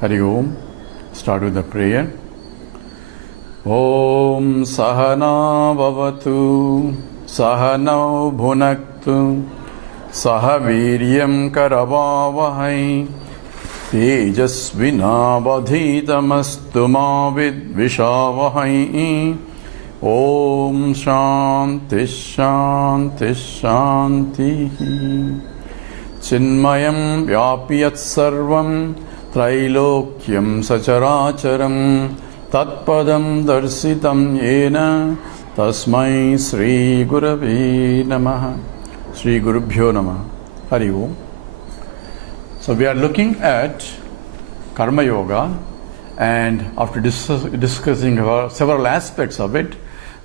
Hari Om. Start with the prayer. Om Sahana Bhavatu Sahanau Bhunaktu Sahaviryam Karavavahai Tejasvinavadhitamastu ma vidvishavahai. Om Shanti Shanti Shanti. Chinmayam Vyapiyat Sarvam Trailokyam Sacharacharam Tatpadam Darsitam Yena Tasmai Sri Gurave Namaha. Sri Gurubhyo Namaha. Hari Om. So we are looking at Karma Yoga, and after discussing several aspects of it,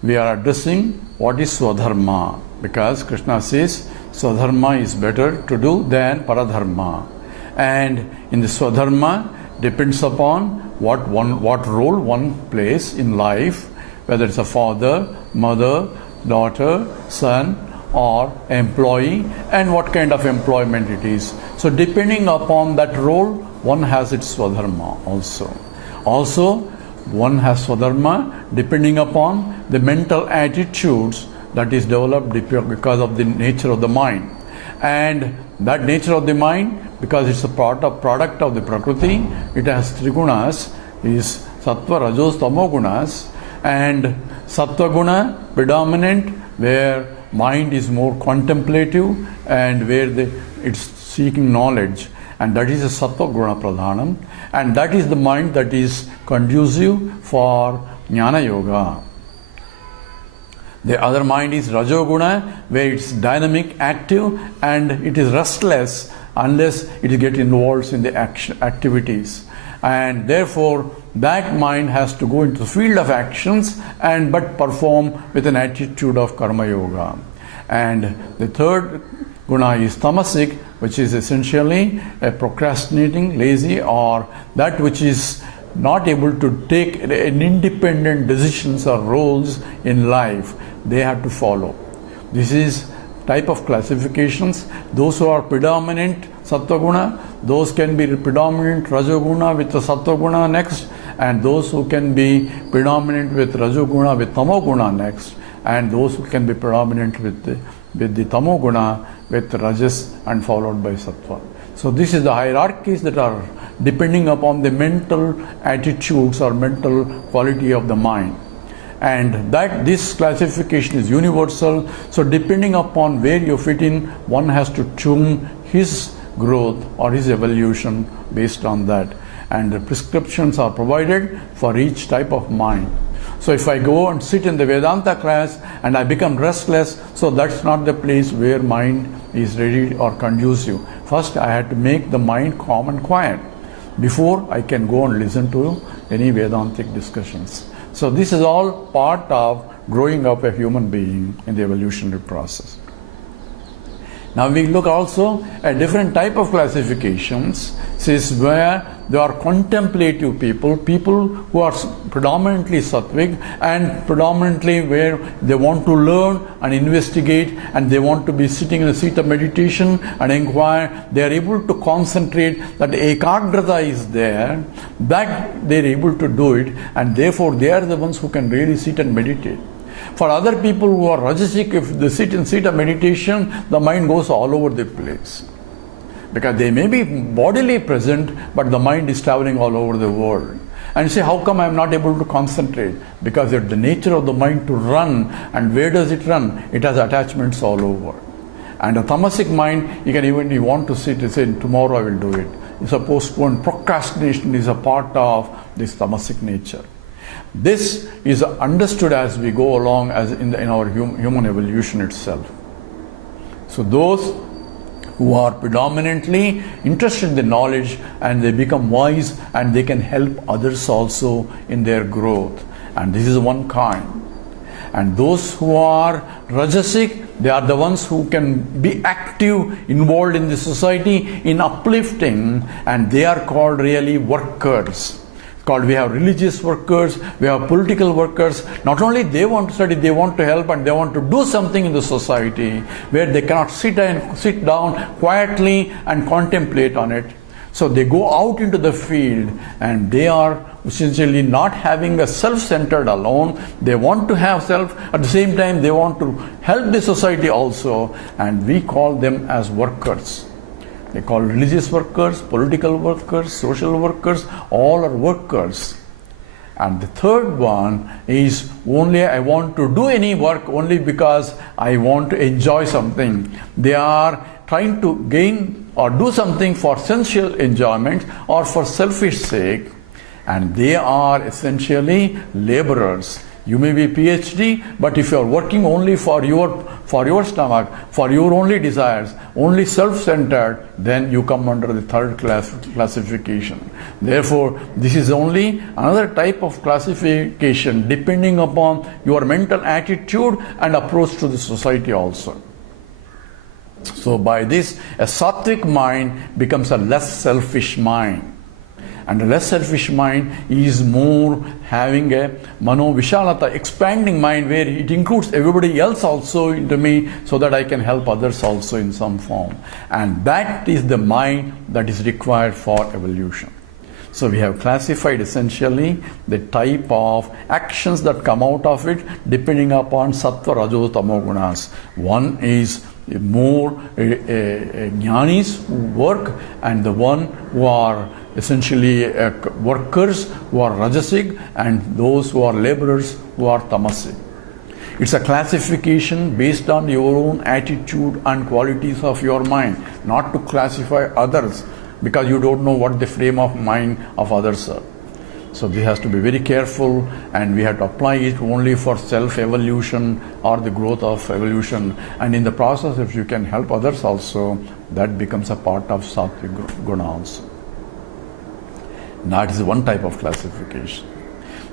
we are addressing what is swadharma, because Krishna says swadharma is better to do than paradharma. And in the swadharma depends upon what role one plays in life, whether it's a father, mother, daughter, son, or employee, and what kind of employment it is. So depending upon that role, one has its swadharma also. Also, one has swadharma depending upon the mental attitudes that is developed because of the nature of the mind. And that nature of the mind, because it's a product of the Prakriti, it has three gunas, is sattva, rajas, tamo gunas, and sattva guna predominant, where mind is more contemplative and where it's seeking knowledge, and that is a sattva guna pradhanam, and that is the mind that is conducive for jnana yoga. The other mind is rajoguna, where it's dynamic, active, and it is restless unless it gets involved in the activities. And therefore, that mind has to go into the field of actions but perform with an attitude of karma yoga. And the third guna is tamasic, which is essentially a procrastinating, lazy, or that which is not able to take an independent decisions or roles in life. They have to follow. This is type of classifications. Those who are predominant sattva guna, those can be predominant rajoguna with the sattva guna next, and those who can be predominant with rajoguna with tamo guna next, and those who can be predominant with the tamo guna with rajas and followed by sattva. So this is the hierarchies that are depending upon the mental attitudes or mental quality of the mind. And that this classification is universal. So depending upon where you fit in, one has to tune his growth or his evolution based on that. And the prescriptions are provided for each type of mind. So if I go and sit in the Vedanta class and I become restless, so that's not the place where mind is ready or conducive. First I had to make the mind calm and quiet before I can go and listen to any Vedantic discussions. So this is all part of growing up a human being in the evolutionary process. Now we look also at different type of classifications. This is where there are contemplative people who are predominantly sattvic and predominantly where they want to learn and investigate, and they want to be sitting in a seat of meditation and inquire. They are able to concentrate, that ekagrata is there, that they are able to do it, and therefore they are the ones who can really sit and meditate. For other people who are rajasic, if they sit in seat of meditation, the mind goes all over the place. Because they may be bodily present, but the mind is traveling all over the world. And you say, how come I am not able to concentrate? Because it's the nature of the mind to run. And where does it run? It has attachments all over. And a tamasic mind, you want to sit and say, tomorrow I will do it. It's a postponed. Procrastination is a part of this tamasic nature. This is understood as we go along as in our human evolution itself. So those who are predominantly interested in the knowledge and they become wise and they can help others also in their growth. And this is one kind. And those who are rajasic, they are the ones who can be active, involved in the society, in uplifting, and they are called really workers. We have religious workers, we have political workers. Not only they want to study, they want to help and they want to do something in the society where they cannot sit down quietly and contemplate on it. So they go out into the field and they are essentially not having a self-centered alone. They want to have self, at the same time they want to help the society also, and we call them as workers. They call religious workers, political workers, social workers, all are workers. And the third one is only I want to do any work only because I want to enjoy something. They are trying to gain or do something for sensual enjoyment or for selfish sake, and they are essentially laborers. You may be PhD, but if you are working only for your stomach, for your only desires, only self-centered, then you come under the third classification. Therefore, this is only another type of classification depending upon your mental attitude and approach to the society also. So by this, a sattvic mind becomes a less selfish mind. And a less selfish mind is more having a mano vishalata, expanding mind, where it includes everybody else also into me, so that I can help others also in some form. And that is the mind that is required for evolution. So we have classified essentially the type of actions that come out of it depending upon sattva, rajo, tamo gunas. One is more jnanis who work, and the one who are essentially workers who are rajasic, and those who are laborers who are tamasic. It's a classification based on your own attitude and qualities of your mind, not to classify others, because you don't know what the frame of mind of others are. So this has to be very careful, and we have to apply it only for self-evolution or the growth of evolution. And in the process, if you can help others also, that becomes a part of sattvic guna also. That is one type of classification.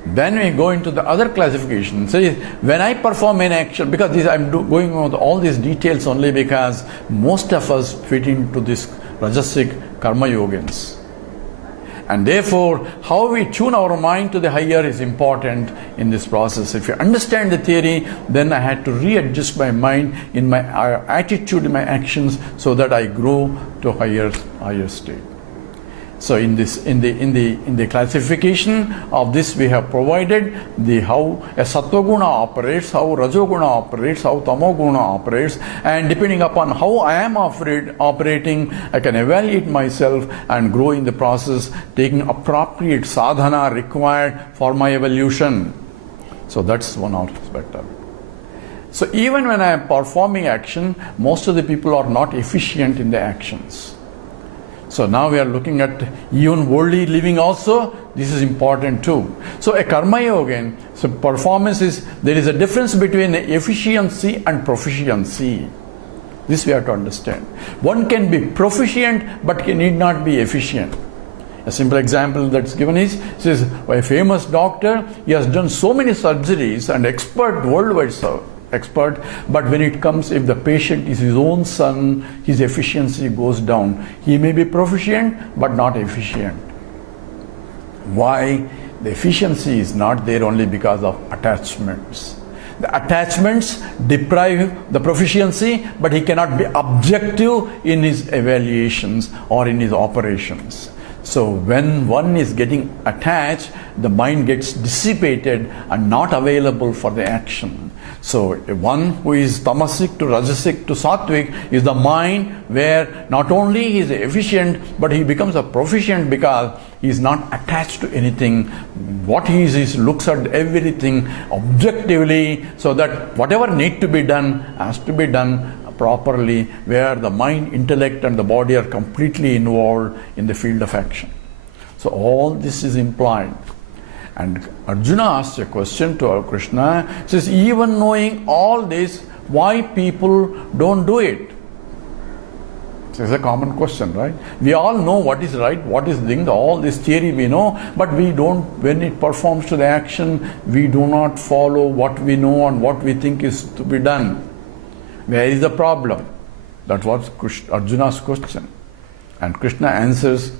Then we go into the other classification. Say, when I perform an action, because I'm going on all these details only because most of us fit into this rajasic karma yogins. And therefore, how we tune our mind to the higher is important in this process. If you understand the theory, then I had to readjust my mind in my attitude, in my actions, so that I grow to higher state. So in the classification of this, we have provided how a sattva-guna operates, how rajoguna operates, how tamoguna operates, and depending upon how I am operating, I can evaluate myself and grow in the process, taking appropriate sadhana required for my evolution. So that's one aspect of it. So even when I am performing action, most of the people are not efficient in the actions. So now we are looking at even worldly living also. This is important too. So a karma yoga, so performance is, there is a difference between efficiency and proficiency. This we have to understand. One can be proficient but need not be efficient. A simple example that's given is, says a famous doctor, he has done so many surgeries and worldwide expert, but when it comes, if the patient is his own son, his efficiency goes down. He may be proficient but not efficient. Why? The efficiency is not there only because of attachments. The attachments deprive the proficiency, but he cannot be objective in his evaluations or in his operations. So when one is getting attached, the mind gets dissipated and not available for the action. So one who is tamasic to rajasic to sattvic is the mind where not only he is efficient, but he becomes a proficient because he is not attached to anything. What he is looks at everything objectively, so that whatever need to be done has to be done properly, where the mind, intellect and the body are completely involved in the field of action. So all this is implied. And Arjuna asked a question to Krishna, says, even knowing all this, why people don't do it? This is a common question, right? We all know what is right, what is thing, all this theory we know, but we don't, when it performs to the action, we do not follow what we know and what we think is to be done. Where is the problem? That was Arjuna's question. And Krishna answers,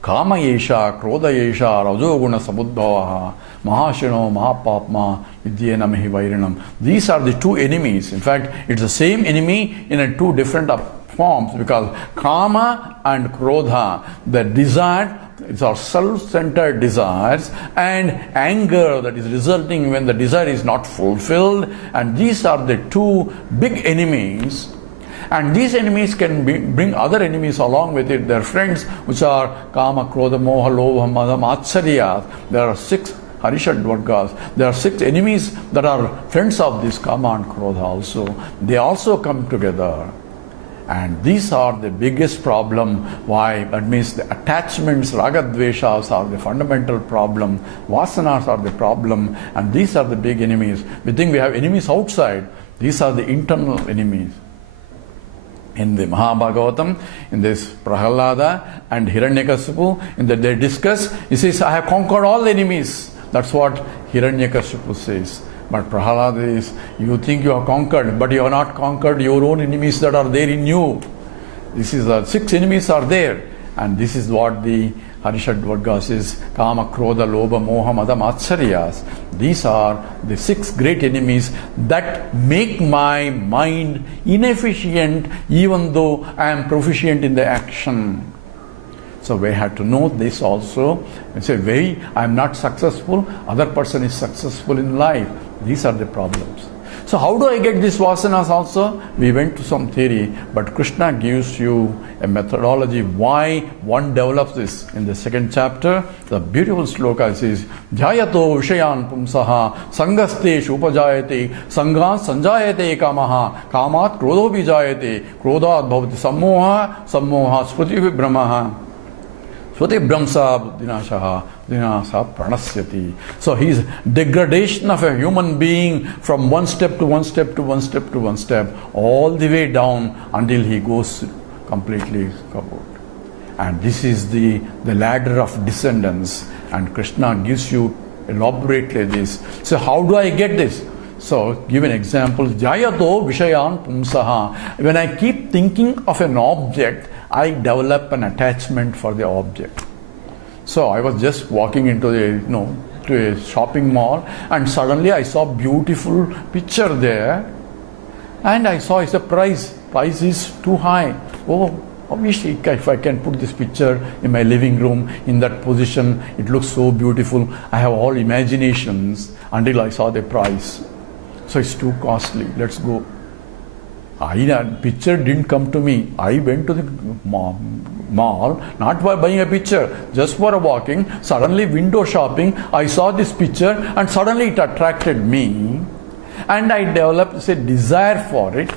Kama yesha, krodha yesha, rajoguna sabuddhavaha, mahashino, mahapapma, vidyena mehi vairinam. These are the two enemies. In fact, it's the same enemy in two different forms, because kama and krodha, the desire, it's our self-centered desires, and anger that is resulting when the desire is not fulfilled, and these are the two big enemies. And these enemies can bring other enemies along with it, their friends, which are kama, krodha, moha, lobha, mada, matsarya. There are 6 harishad vargas. There are 6 enemies that are friends of this kama and krodha also. They also come together. And these are the biggest problem. Why? That means the attachments, ragadveshas are the fundamental problem. Vasanas are the problem. And these are the big enemies. We think we have enemies outside. These are the internal enemies. In the Mahabhagavatam, in this Prahalada and Hiranyakasipu, in that they discuss, he says, I have conquered all enemies. That's what Hiranyakasipu says. But Prahalada is, you think you are conquered, but you have not conquered your own enemies that are there in you. This is the 6 enemies are there. And this is what the Harishad Vargas is, Kama, Krodha, Lobha, Moha, Mada, Matsaryas. These are the 6 great enemies that make my mind inefficient even though I am proficient in the action. So we have to know this also. And say, I am not successful, other person is successful in life. These are the problems. So how do I get these vasanas also? We went to some theory, but Krishna gives you a methodology why one develops this. In the 2nd chapter, the beautiful sloka says, Jhayato vishayan pumsaha sangaste shupajayate sangat sanjayate kamaha kamat krodho bijayate krodhat bhavati sammoha sammoha smriti vibhramaha Swati Brahmsa Dinasa Pranasyati. So his degradation of a human being from one step to one step to one step to one step, all the way down until he goes completely kaput. And this is the ladder of descendants. And Krishna gives you elaborately this. So how do I get this? So give an example. Jayato Vishayan Pumsaha. When I keep thinking of an object, I develop an attachment for the object. So I was just walking into to a shopping mall, and suddenly I saw beautiful picture there, and I saw it's a price is too high. Oh, obviously if I can put this picture in my living room in that position, it looks so beautiful. I have all imaginations until I saw the price. So it's too costly. Let's go. Picture didn't come to me. I went to the mall, not by buying a picture, just for a walking. Suddenly window shopping, I saw this picture and suddenly it attracted me. And I developed a desire for it.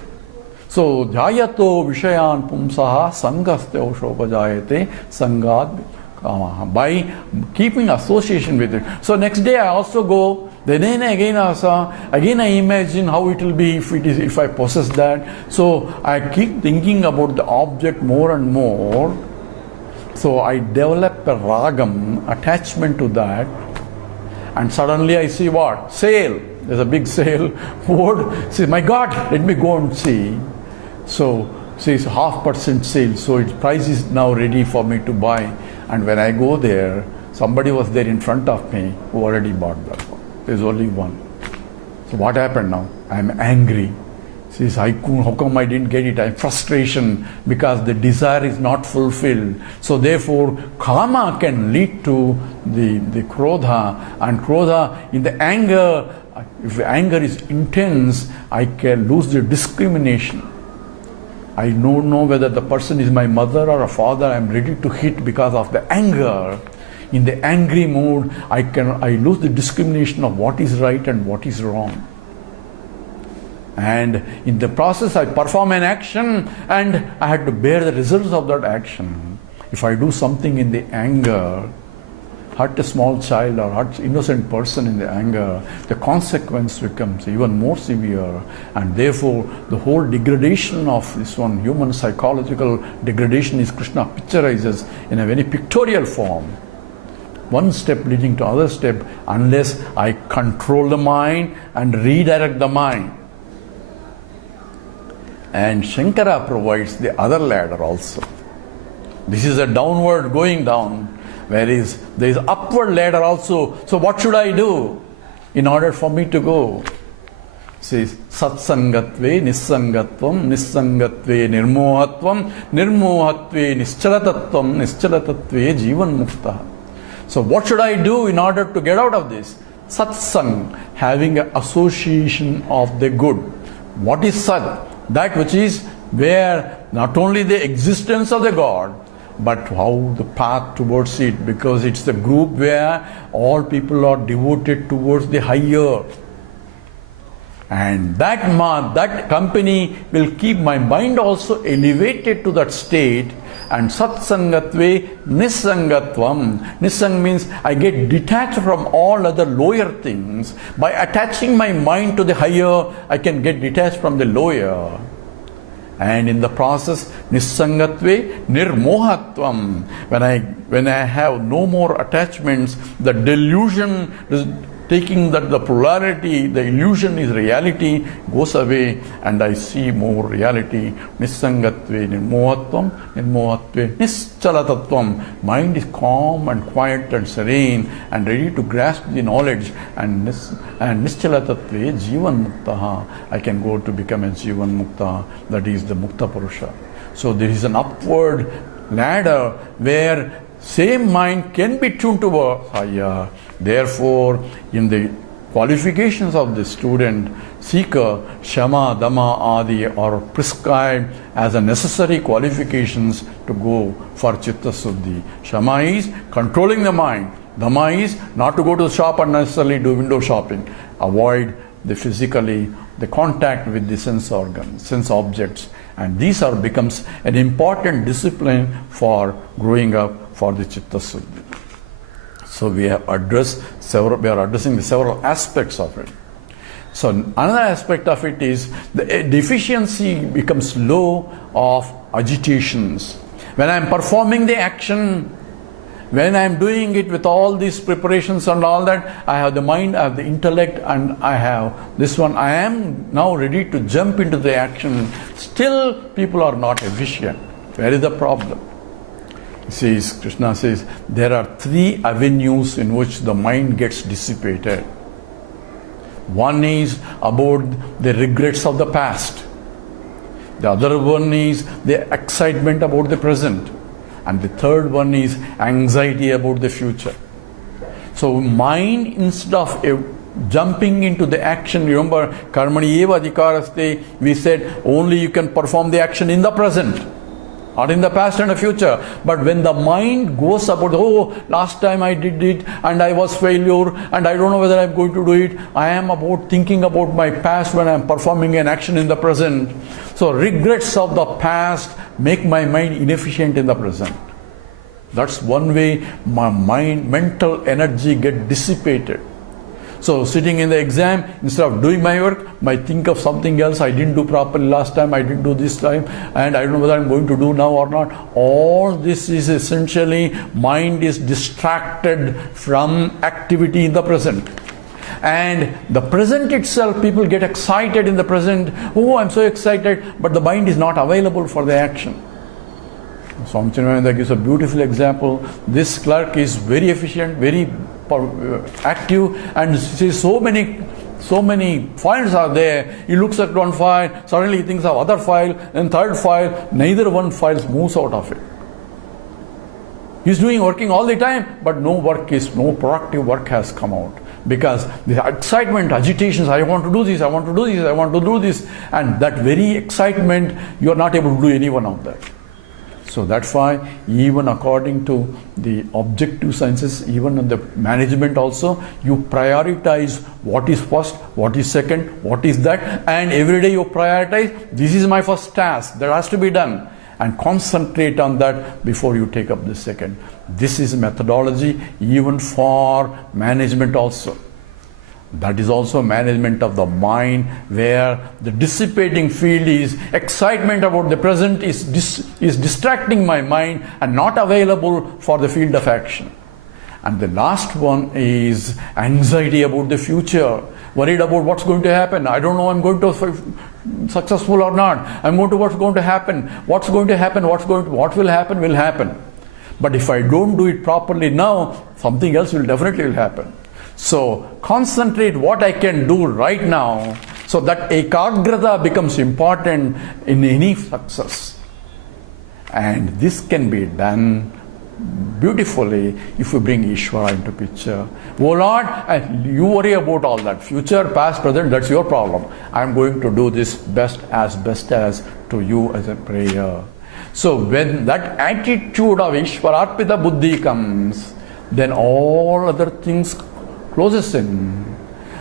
So, Jayato Vishayan Pumsaha Sangaste Oshopajayate Sangat Kamaha. By keeping association with it. So next day I also go. Then again I imagine how it will be if I possess that. So I keep thinking about the object more and more. So I develop a ragam, attachment to that. And suddenly I see what? Sale. There's a big sale board. Say, my God, let me go and see. So says 0.5% sale. So its price is now ready for me to buy. And when I go there, somebody was there in front of me who already bought that one. There's only one. So what happened now? I'm angry. Says, how come I didn't get it? I'm frustration because the desire is not fulfilled. So therefore, kama can lead to the krodha, and krodha in the anger. If the anger is intense, I can lose the discrimination. I don't know whether the person is my mother or a father. I'm ready to hit because of the anger. In the angry mood, I lose the discrimination of what is right and what is wrong. And in the process, I perform an action and I had to bear the results of that action. If I do something in the anger, hurt a small child or hurt innocent person in the anger, the consequence becomes even more severe. And therefore, the whole degradation of this one, human psychological degradation, is Krishna picturizes in a very pictorial form. One step leading to other step, unless I control the mind and redirect the mind. And Shankara provides the other ladder also. This is a downward going down, whereas there is upward ladder also. So what should I do in order for me to go? Says satsangatve nissangatvam, nissangatve nirmohatvam, nirmohatve nischalatatvam, nischalatatve jivan mukta. So what should I do in order to get out of this? Satsang, having an association of the good. What is Sat? That which is where not only the existence of the God, but how the path towards it, because it's the group where all people are devoted towards the higher. And that company will keep my mind also elevated to that state. And satsangatve nissangatvam. Nissang means I get detached from all other lower things. By attaching my mind to the higher, I can get detached from the lower. And in the process, nissangatve nirmohatvam. When I have no more attachments, the delusion is taking that the polarity, the illusion is reality, goes away, and I see more reality. Nissangatve nirmohatvam, nirmohatve nischalatatvam. Mind is calm and quiet and serene and ready to grasp the knowledge. And nischalatatve jivan muktaha. I can go to become a jivan mukta, that is the mukta purusha. So there is an upward ladder where same mind can be tuned towards higher. Therefore, in the qualifications of the student, seeker, Shama, Dhamma, Adi are prescribed as a necessary qualifications to go for Chitta Suddhi. Shama is controlling the mind. Dhamma is not to go to the shop and necessarily do window shopping. Avoid the contact with the sense organs, sense objects. And these becomes an important discipline for growing up for the Chitta Suddhi. So we are addressing the several aspects of it. So another aspect of it is the deficiency becomes low of agitations. When I am performing the action, when I am doing it with all these preparations and all that, I have the mind, I have the intellect, and I have this one. I am now ready to jump into the action. Still, people are not efficient. Where is the problem? Krishna says, there are three avenues in which the mind gets dissipated. One is about the regrets of the past. The other one is the excitement about the present. And the third one is anxiety about the future. So mind, instead of jumping into the action, remember, karmani eva adhikaraste, we said only you can perform the action in the present, not in the past and the future. But when the mind goes about, oh, last time I did it and I was failure and I don't know whether I'm going to do it, I am about thinking about my past when I'm performing an action in the present. So regrets of the past make my mind inefficient in the present. That's one way my mind, mental energy get dissipated. So sitting in the exam, instead of doing my work, I think of something else. I didn't do properly last time, I didn't do this time, and I don't know whether I'm going to do now or not. All this is essentially mind is distracted from activity in the present. And the present itself, people get excited in the present. Oh, I'm so excited, but the mind is not available for the action. Swami Chinmayananda gives a beautiful example. This clerk is very efficient, very active, and sees so many files are there. He looks at one file, suddenly he thinks of other file, then third file. Neither one file moves out of it. He's working all the time, but no productive work has come out. Because the excitement, agitations, I want to do this, I want to do this, I want to do this, and that very excitement, you are not able to do any one of that. So that's why even according to the objective sciences, even in the management also, you prioritize what is first, what is second, what is that, and every day you prioritize, this is my first task, that has to be done, and concentrate on that before you take up the second. This is methodology even for management also. That is also management of the mind, where the dissipating field is excitement about the present is distracting my mind and not available for the field of action. And the last one is anxiety about the future, worried about what's going to happen. I don't know I'm going to successful or not. I'm going to what's going to happen. What's going to happen? What will happen will happen. But if I don't do it properly now, something else will definitely happen. So concentrate what I can do right now So that ekagrata becomes important in any success. And this can be done beautifully if we bring Ishvara into picture. Oh Lord, you worry about all that. Future, past, present, that's your problem. I'm going to do this best as to you as a prayer. So when that attitude of Ishvararpita Buddhi comes, then all other things closes in.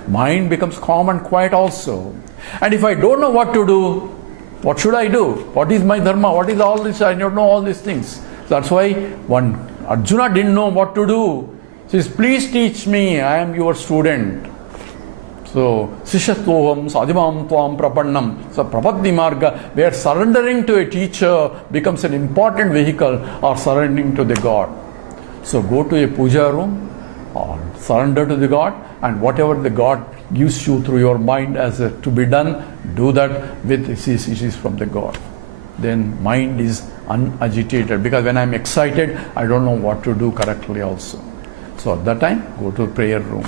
Mind becomes calm and quiet also. And if I don't know what to do, what should I do? What is my dharma? What is all this? I don't know all these things. That's why when Arjuna didn't know what to do, he says, please teach me, I am your student. So, Sishatoham Sadimam Tvam Prapannam. So, Prapaddi Marga, where surrendering to a teacher becomes an important vehicle, or surrendering to the God. So, go to a puja room or surrender to the God, and whatever the God gives you through your mind as to be done, do that with it is from the God. Then mind is unagitated, because when I'm excited, I don't know what to do correctly also. So at that time, go to prayer room.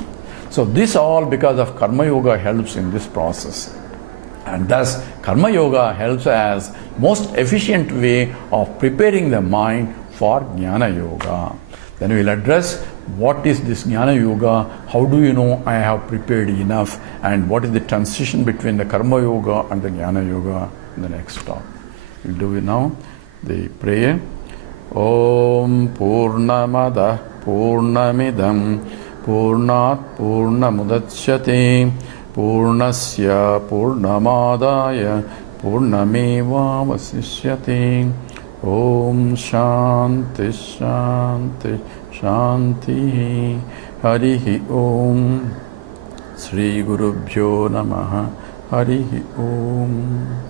So this all because of Karma Yoga helps in this process. And thus Karma Yoga helps as most efficient way of preparing the mind for Jnana Yoga. Then we will address what is this Jnana Yoga, how do you know I have prepared enough, and what is the transition between the Karma Yoga and the Jnana Yoga in the next talk. We'll do it now, the prayer. Om Purnamada Purnamidam Purnat Purnamudachyate Purnasya Purnamadaya Purnameva Vasishyate. Om Shanti Shanti Shanti. Harihi Om. Sri Gurubhyo Namaha. Harihi Om.